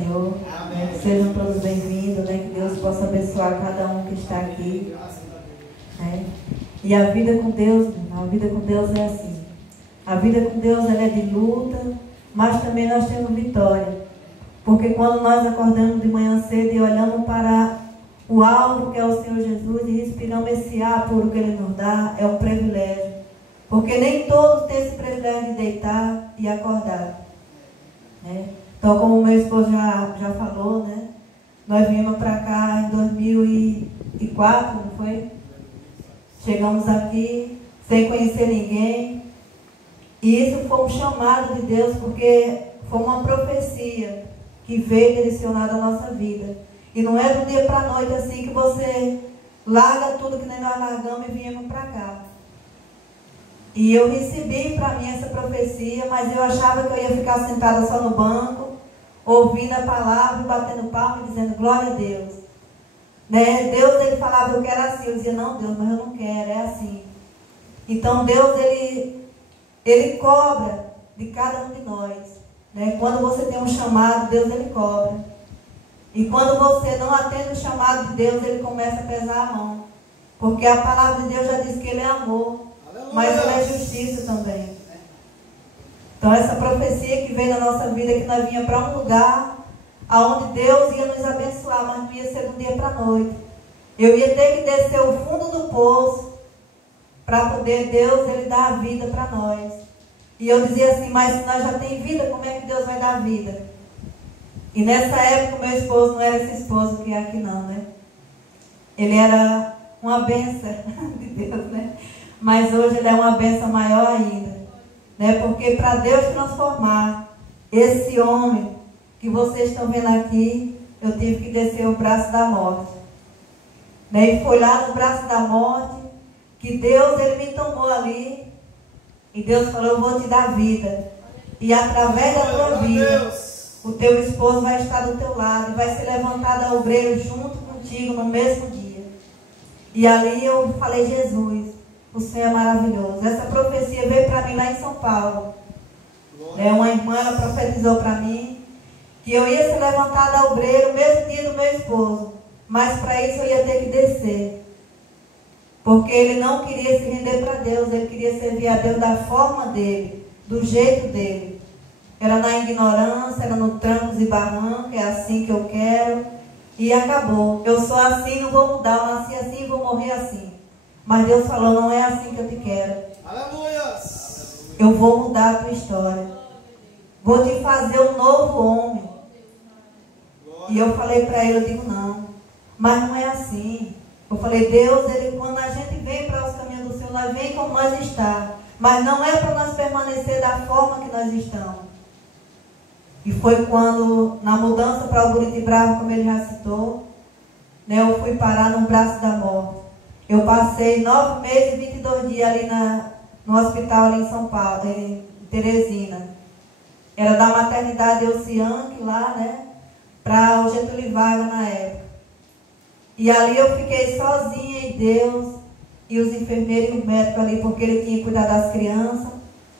Senhor, que sejam todos bem-vindos, né? Que Deus possa abençoar cada um que está aqui, né? E a vida com Deus é assim. A vida com Deus ela é de luta, mas também nós temos vitória. Porque quando nós acordamos de manhã cedo e olhamos para o alto que é o Senhor Jesus e respiramos esse ar puro que Ele nos dá, é um privilégio. Porque nem todos têm esse privilégio de deitar e acordar, né? Então, como o meu esposo já falou, né? Nós viemos para cá em 2004, não foi? Chegamos aqui sem conhecer ninguém. E isso foi um chamado de Deus, porque foi uma profecia que veio direcionar a nossa vida. E não é do dia para a noite assim que você larga tudo que nem nós largamos e viemos para cá. E eu recebi para mim essa profecia, mas eu achava que eu ia ficar sentada só no banco, ouvindo a palavra, batendo palma e dizendo glória a Deus. Né? Deus, Ele falava, eu quero assim. Eu dizia, não Deus, mas eu não quero, é assim. Então Deus, Ele cobra de cada um de nós. Né? Quando você tem um chamado, Deus, Ele cobra. E quando você não atende o chamado de Deus, Ele começa a pesar a mão. Porque a palavra de Deus já diz que Ele é amor, mas Ele é justiça também. Então essa profecia que veio na nossa vida, que nós vinha para um lugar onde Deus ia nos abençoar, mas não ia ser do dia para a noite. Eu ia ter que descer o fundo do poço para poder Deus, Ele dar a vida para nós. E eu dizia assim, mas se nós já temos vida, como é que Deus vai dar vida? E nessa época o meu esposo não era esse esposo que é aqui não, né? Ele era uma bênção de Deus, né? Mas hoje ele é uma bênção maior ainda, né? Porque para Deus transformar esse homem que vocês estão vendo aqui, eu tive que descer o braço da morte, né? E foi lá no braço da morte que Deus, Ele me tomou ali, e Deus falou, eu vou te dar vida, e através da tua vida, o teu esposo vai estar do teu lado, e vai ser levantado obreiro junto contigo no mesmo dia. E ali eu falei, Jesus, o Senhor é maravilhoso. Essa profecia veio para mim lá em São Paulo. Uma irmã, ela profetizou para mim que eu ia ser levantada a obreiro no mesmo dia do meu esposo. Mas para isso eu ia ter que descer. Porque ele não queria se render para Deus. Ele queria servir a Deus da forma dele, do jeito dele. Era na ignorância, era no trancos e barrancos, é assim que eu quero. E acabou. Eu sou assim, não vou mudar. Eu nasci assim e vou morrer assim. Mas Deus falou, não é assim que eu te quero. Aleluia! Eu vou mudar a tua história. Vou te fazer um novo homem. E eu falei para ele, eu digo, não. Mas não é assim. Eu falei, Deus, quando a gente vem para os caminhos do Senhor, nós vem como nós estamos. Mas não é para nós permanecer da forma que nós estamos. E foi quando, na mudança para o Buriti Bravo, como ele já citou, né, eu fui parar no braço da morte. Eu passei 9 meses e 22 dias ali no hospital ali em São Paulo, em Teresina. Era da maternidade Oceanque lá, né? Para o Getúlio Vargas na época. E ali eu fiquei sozinha e Deus e os enfermeiros e o médico ali, porque ele tinha que cuidar das crianças.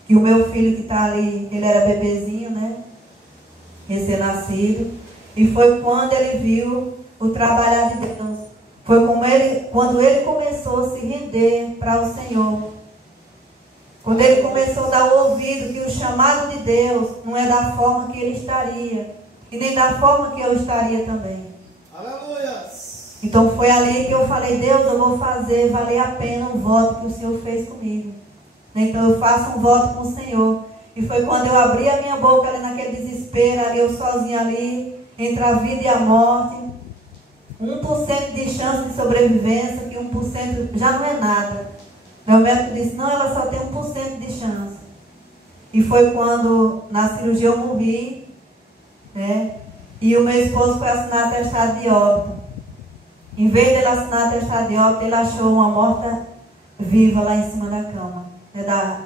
E o meu filho que está ali, ele era bebezinho, né? Recém-nascido. E foi quando ele viu o trabalhar de Deus. Foi quando ele começou a se render para o Senhor. Quando ele começou a dar o ouvido que o chamado de Deus não é da forma que ele estaria. E nem da forma que eu estaria também. Aleluia! Então foi ali que eu falei, Deus, eu vou fazer valer a pena o voto que o Senhor fez comigo. Então eu faço um voto com o Senhor. E foi quando eu abri a minha boca ali naquele desespero, ali eu sozinha ali, entre a vida e a morte. 1% de chance de sobrevivência, que 1% já não é nada. Meu médico disse, não, ela só tem 1% de chance. E foi quando na cirurgia eu morri, né? E o meu esposo foi assinar atestado de óbito. Em vez dele assinar atestado de óbito, ele achou uma morta viva lá em cima da cama, né?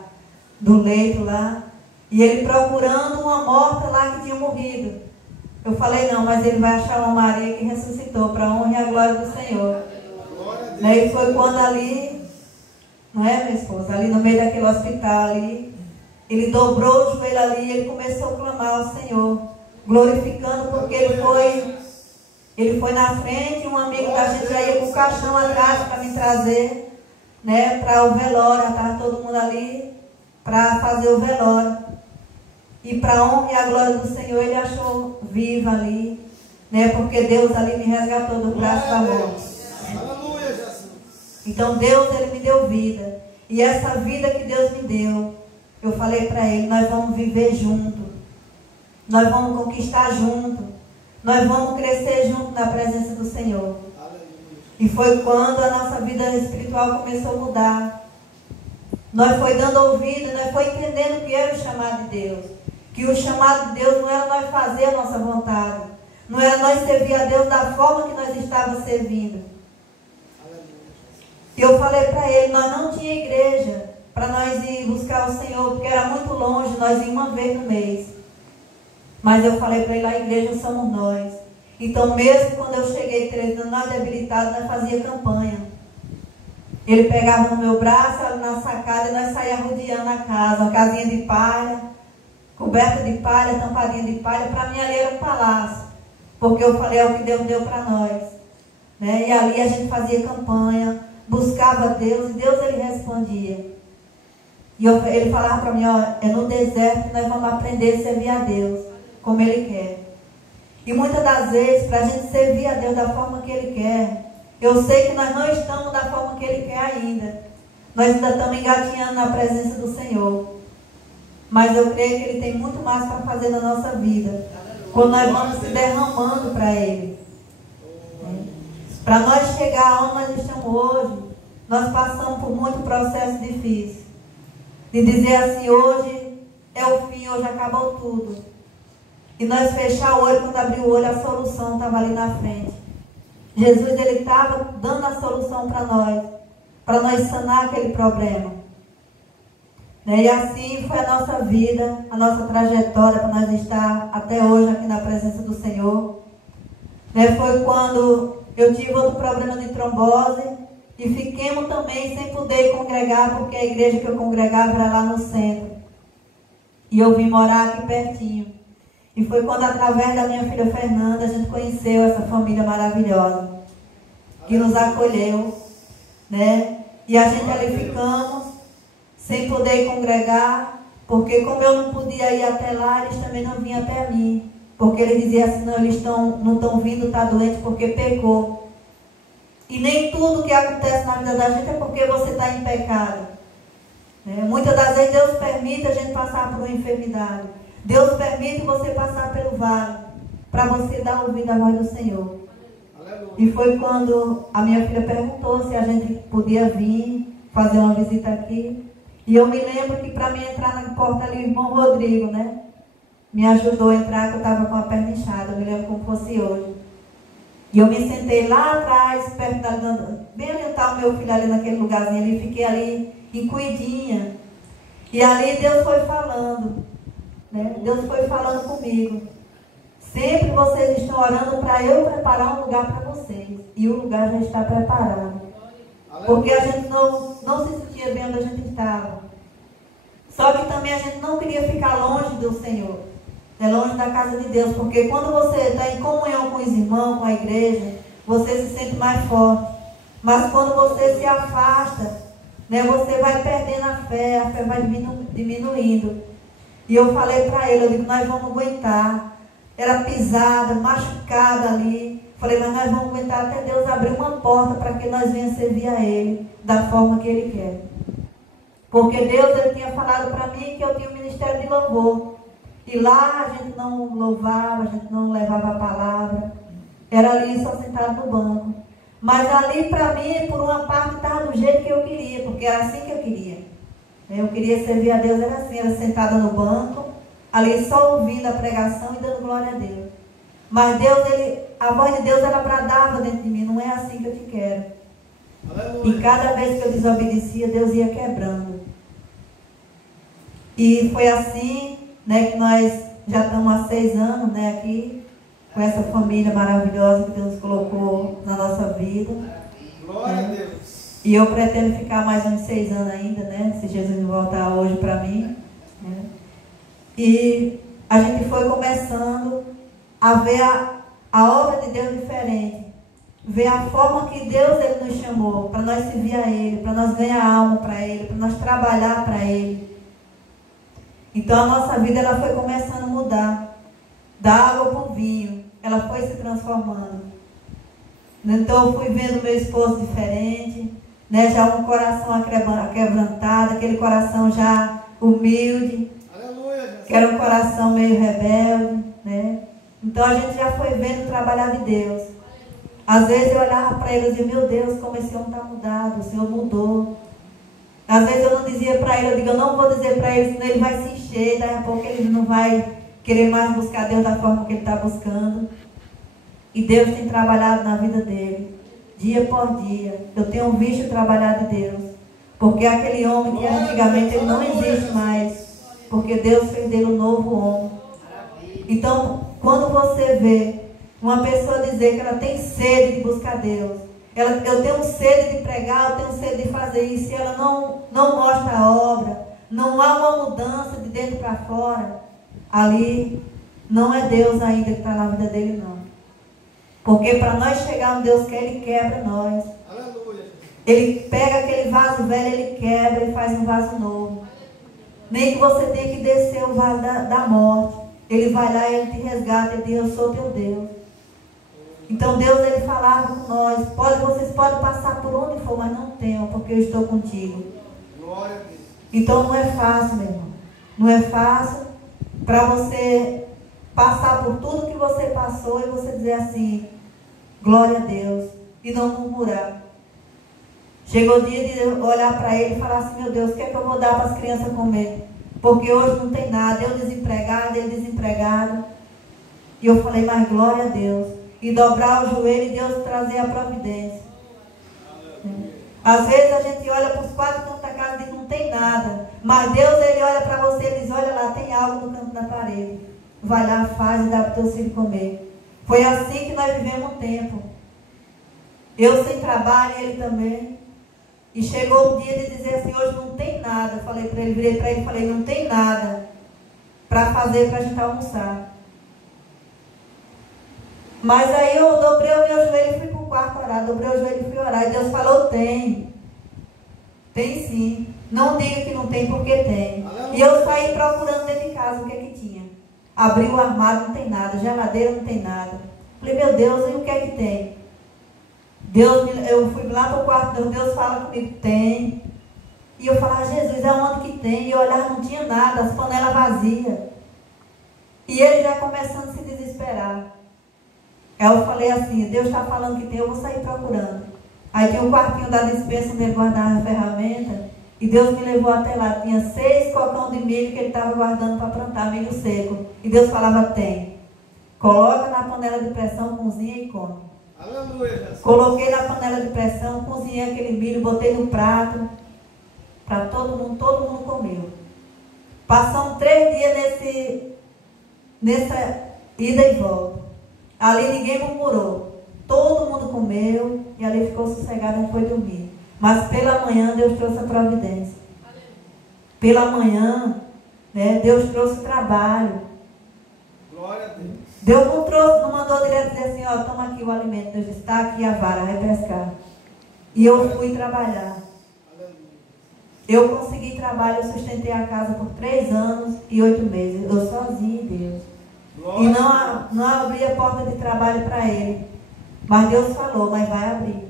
Do leito lá. E ele procurando uma morta lá que tinha morrido. Eu falei, não, mas ele vai achar uma Maria que ressuscitou para a honra e a glória do Senhor. Né? E foi quando ali, não é, minha esposa? Ali no meio daquele hospital ali, ele dobrou o joelho ali e ele começou a clamar ao Senhor, glorificando porque ele Ele foi na frente, um amigo da gente já ia com o caixão atrás para me trazer, né, para o velório. Estava todo mundo ali para fazer o velório. E para a honra e a glória do Senhor, ele achou viva ali, né, porque Deus ali me resgatou do braço da morte. Aleluia, Jesus. Então Deus, ele me deu vida. E essa vida que Deus me deu, eu falei para ele, nós vamos viver junto. Nós vamos conquistar junto. Nós vamos crescer junto na presença do Senhor. E foi quando a nossa vida espiritual começou a mudar. Nós foi dando ouvido, nós foi entendendo o que era o chamado de Deus. Que o chamado de Deus não era nós fazer a nossa vontade. Não era nós servir a Deus da forma que nós estávamos servindo. E eu falei para ele, nós não tinha igreja para nós ir buscar o Senhor, porque era muito longe, nós íamos uma vez no mês. Mas eu falei para ele, a igreja somos nós. Então mesmo quando eu cheguei 13 anos, nós debilitados, nós fazíamos campanha. Ele pegava no meu braço, ali na sacada, e nós saíamos rodeando a casa, uma casinha de palha, coberta de palha, tampadinha de palha. Para mim ali era um palácio, porque eu falei, é o que Deus deu para nós, né? E ali a gente fazia campanha, buscava Deus, e Deus ele respondia. E ele falava para mim, ó, é no deserto que nós vamos aprender a servir a Deus, como Ele quer. E muitas das vezes, para a gente servir a Deus da forma que Ele quer, eu sei que nós não estamos da forma que Ele quer ainda. Nós ainda estamos engatinhando na presença do Senhor. Mas eu creio que Ele tem muito mais para fazer na nossa vida, quando nós vamos se derramando para Ele. Para nós chegar onde nós estamos hoje, nós passamos por muito processo difícil. De dizer assim, hoje é o fim, hoje acabou tudo. E nós fechar o olho, quando abrir o olho, a solução estava ali na frente. Jesus, ele estava dando a solução para nós sanar aquele problema. Né? E assim foi a nossa vida, a nossa trajetória para nós estar até hoje aqui na presença do Senhor. Né? Foi quando eu tive outro problema de trombose e fiquemos também sem poder congregar, porque a igreja que eu congregava era lá no centro. E eu vim morar aqui pertinho. E foi quando, através da minha filha Fernanda, a gente conheceu essa família maravilhosa, que nos acolheu, né? E a gente ali ficamos, sem poder congregar, porque como eu não podia ir até lá, eles também não vinham até mim. Porque ele dizia assim, não, eles não estão vindo, está doente porque pecou. E nem tudo que acontece na vida da gente é porque você está em pecado. Muitas das vezes Deus permite a gente passar por uma enfermidade. Deus permite você passar pelo vale, para você dar ouvido à voz do Senhor. Aleluia. E foi quando a minha filha perguntou se a gente podia vir fazer uma visita aqui. E eu me lembro que para mim entrar na porta ali, o irmão Rodrigo, né, me ajudou a entrar, que eu estava com a perna inchada. Eu me lembro como fosse hoje. E eu me sentei lá atrás, perto bem ali estava o meu filho ali naquele lugarzinho ali, fiquei ali em cuidinha. E ali Deus foi falando, né? Deus foi falando comigo. Sempre vocês estão orando para eu preparar um lugar para vocês. E o lugar já está preparado. Porque a gente não se sentia bem onde a gente estava. Só que também a gente não queria ficar longe do Senhor. Longe da casa de Deus, porque quando você está em comunhão com os irmãos, com a igreja, você se sente mais forte. Mas quando você se afasta, né, você vai perdendo a fé vai diminuindo. E eu falei para ele, eu digo, nós vamos aguentar. Era pisada, machucada ali. Falei, mas nós vamos aguentar até Deus abrir uma porta para que nós venhamos servir a Ele da forma que Ele quer. Porque Deus, ele tinha falado para mim que eu tinha um ministério de louvor. E lá a gente não louvava, a gente não levava a palavra. Era ali só sentado no banco. Mas ali para mim, por uma parte, estava do jeito que eu queria, porque era assim que eu queria. Eu queria servir a Deus, era assim, era sentada no banco, ali só ouvindo a pregação e dando glória a Deus. Mas Deus, a voz de Deus, ela bradava dentro de mim, não é assim que eu te quero. Aleluia. E cada vez que eu desobedecia, Deus ia quebrando. E foi assim, né, que nós já estamos há 6 anos, né, aqui, com essa família maravilhosa que Deus colocou na nossa vida. Glória a Deus. E eu pretendo ficar mais uns 6 anos ainda, né, se Jesus não voltar hoje para mim. Né. E a gente foi começando a ver a obra de Deus diferente. Ver a forma que Deus ele nos chamou, para nós servir a Ele, para nós ganhar alma para Ele, para nós trabalhar para Ele. Então a nossa vida ela foi começando a mudar. Da água para o vinho, ela foi se transformando. Então eu fui vendo meu esposo diferente, né? Já um coração aquebrantado, aquele coração já humilde. Aleluia, que era um coração meio rebelde, né? Então a gente já foi vendo o trabalhar de Deus. Às vezes eu olhava para ele e dizia, meu Deus, como esse homem está mudado, o Senhor mudou. Às vezes eu não dizia para ele, eu digo, eu não vou dizer para ele, senão ele vai se encher, daqui a pouco ele não vai querer mais buscar Deus da forma que ele está buscando. E Deus tem trabalhado na vida dele, dia por dia. Eu tenho visto o trabalhar de Deus. Porque aquele homem que antigamente ele não existe mais. Porque Deus fez dele um novo homem. Então, quando você vê uma pessoa dizer que ela tem sede de buscar Deus, eu tenho sede de pregar, eu tenho sede de fazer isso, e ela não mostra a obra, não há uma mudança de dentro para fora, ali não é Deus ainda que está na vida dele, não. Porque para nós chegar onde Deus quer, Ele quebra nós. Aleluia. Ele pega aquele vaso velho, Ele quebra e faz um vaso novo. Nem que você tenha que descer o vaso da morte. Ele vai lá e Ele te resgata e diz, eu sou teu Deus. Então Deus ele falava com nós, vocês podem passar por onde for, mas não tenham, porque eu estou contigo. Glória a Deus. Então não é fácil, meu irmão. Não é fácil para você passar por tudo que você passou e você dizer assim, glória a Deus, e não murmurar. Chegou o dia de olhar para ele e falar assim, meu Deus, o que é que eu vou dar para as crianças comer? Porque hoje não tem nada, eu desempregado, ele desempregado. E eu falei, mas glória a Deus. E dobrar o joelho e Deus trazer a providência. Às vezes a gente olha para os quatro cantos da casa e diz, não tem nada. Mas Deus, Ele olha para você e diz, olha lá, tem algo no canto da parede. Vai lá, faz e dá para o teu filho comer. Foi assim que nós vivemos um tempo. Eu sem trabalho e ele também. E chegou o dia de dizer assim, hoje não tem nada. Eu falei para ele, virei para ele e falei, não tem nada para fazer para a gente almoçar. Mas aí eu dobrei o meu joelho e fui para o quarto orar. Dobrei o joelho e fui orar. E Deus falou, tem. Tem sim. Não diga que não tem, porque tem. E eu saí procurando dentro de casa o que é que tinha. Abri o armário, não tem nada. Geladeira, não tem nada. Falei, meu Deus, e o que é que tem? Eu fui lá para o quarto, Deus fala comigo, tem. E eu falava, Jesus, aonde que tem? E eu olhava, não tinha nada, as panelas vazias. E ele já começando a se desesperar. Aí eu falei assim, Deus está falando que tem, eu vou sair procurando. Aí tinha um quartinho da despensa onde ele guardava a ferramenta. E Deus me levou até lá. Tinha 6 cocão de milho que ele estava guardando para plantar, milho seco. E Deus falava, tem. Coloca na panela de pressão, cozinha e come. Aleluia. Coloquei na panela de pressão, cozinhei aquele milho, botei no prato. Para todo mundo comeu. Passamos 3 dias nessa ida e volta. Ali ninguém murmurou. Todo mundo comeu e ali ficou sossegado e foi dormir. Mas pela manhã Deus trouxe a providência. Pela manhã, né, Deus trouxe trabalho. Glória a Deus. Deus não mandou direto dizer assim, ó, toma aqui o alimento. Deus disse, está aqui a vara, vai pescar. E eu fui trabalhar. Eu consegui trabalho, eu sustentei a casa por 3 anos e 8 meses. Eu sozinha em Deus. E não abri a porta de trabalho para ele. Mas Deus falou, mas vai abrir.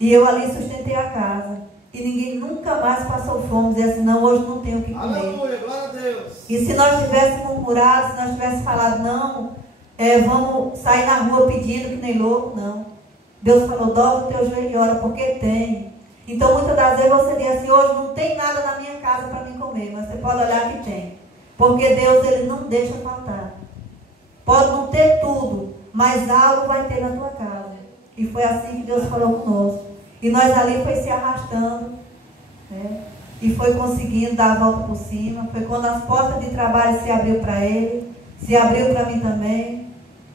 E eu ali sustentei a casa. E ninguém nunca mais passou fome, dizia assim, não, hoje não tenho o que comer. Aleluia, glória a Deus. E se nós tivéssemos murmurado, se nós tivéssemos falado, não, vamos sair na rua pedindo que nem louco, não. Deus falou, dobra o teu joelho e ora, porque tem. Então muitas das vezes você diz assim, hoje não tem nada na minha casa para mim comer, mas você pode olhar que tem. Porque Deus, Ele não deixa faltar. Pode não ter tudo, mas algo vai ter na tua casa. E foi assim que Deus falou conosco. E nós ali foi se arrastando, né? E foi conseguindo dar a volta por cima. Foi quando as portas de trabalho se abriu para ele, se abriu para mim também.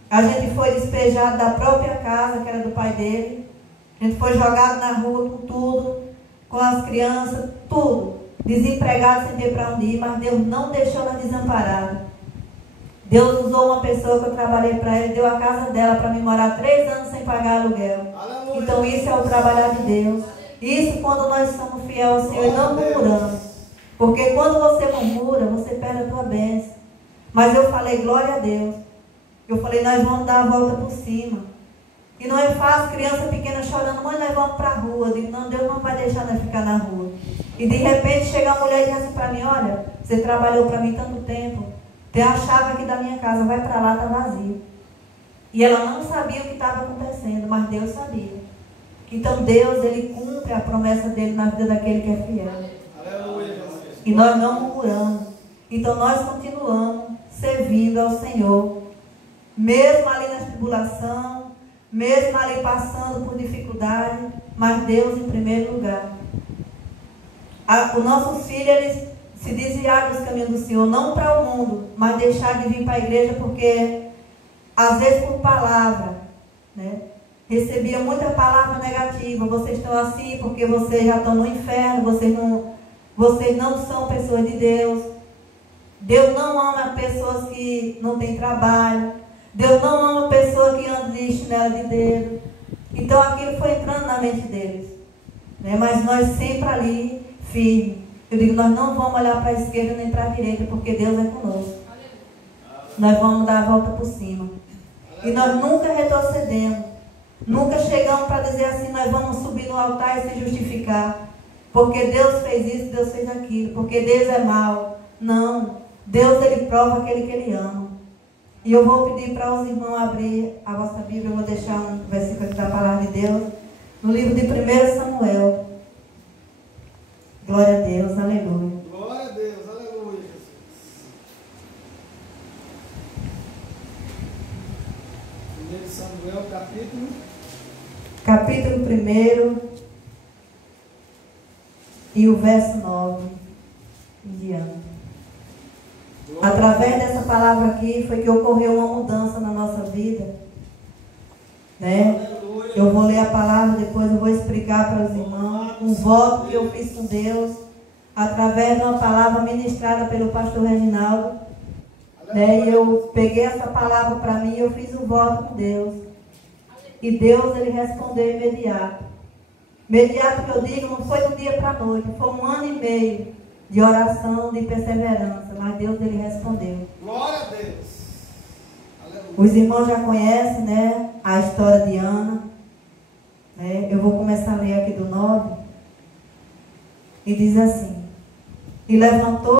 A gente foi despejado da própria casa, que era do pai dele. A gente foi jogado na rua com tudo, com as crianças, tudo. Desempregado sem ter para onde ir, mas Deus não deixou nós desamparados. Deus usou uma pessoa que eu trabalhei para ele, deu a casa dela para mim morar 3 anos sem pagar aluguel. Aleluia. Então isso é o trabalhar de Deus. Isso quando nós somos fiéis ao Senhor e não murmuramos. Porque quando você murmura, você perde a tua bênção. Mas eu falei, glória a Deus. Eu falei, nós vamos dar a volta por cima. E não é fácil, criança pequena chorando, mãe, nós vamos para a rua. Eu digo, não, Deus não vai deixar nós ficar na rua. E de repente chega a mulher e diz assim para mim, olha, você trabalhou para mim tanto tempo, tem a chave aqui da minha casa, vai para lá, está vazio. E ela não sabia o que estava acontecendo, mas Deus sabia. Então Deus, Ele cumpre a promessa dEle na vida daquele que é fiel. Aleluia. E nós não murmuramos. Então nós continuamos servindo ao Senhor. Mesmo ali na tribulação, mesmo ali passando por dificuldade, mas Deus em primeiro lugar. Os nossos filhos, eles se desviaram dos caminhos do Senhor, não para o mundo, mas deixar de vir para a igreja, porque às vezes por palavra, né? Recebia muita palavra negativa, vocês estão assim porque vocês já estão no inferno, vocês não são pessoas de Deus. Deus não ama pessoas que não têm trabalho. Deus não ama pessoa que anda de chinela de dedo. Então aquilo foi entrando na mente deles, né? Mas nós sempre ali, firme. Eu digo, nós não vamos olhar para a esquerda nem para a direita, porque Deus é conosco. Nós vamos dar a volta por cima. E nós nunca retrocedemos. Nunca chegamos para dizer assim, nós vamos subir no altar e se justificar. Porque Deus fez isso, Deus fez aquilo. Porque Deus é mau. Não. Deus, Ele prova aquele que Ele ama. E eu vou pedir para os irmãos abrir a vossa Bíblia. Eu vou deixar um versículo aqui da palavra de Deus. No livro de 1 Samuel. Glória a Deus, aleluia. Glória a Deus, aleluia, Jesus. 1 Samuel, capítulo 1 e o verso 9 em diante. Através dessa palavra aqui foi que ocorreu uma mudança na nossa vida, né? Eu vou ler a palavra, depois eu vou explicar para os irmãos um voto que eu fiz com Deus através de uma palavra ministrada pelo pastor Reginaldo, né? E eu peguei essa palavra para mim e eu fiz um voto com Deus. E Deus, Ele respondeu imediato. Imediato que eu digo, não foi do dia para a noite, foi 1 ano e meio de oração, de perseverança, mas Deus, Ele respondeu. Glória a Deus. Aleluia. Os irmãos já conhecem, né, a história de Ana, né? Eu vou começar a ler aqui do 9, e diz assim, e levantou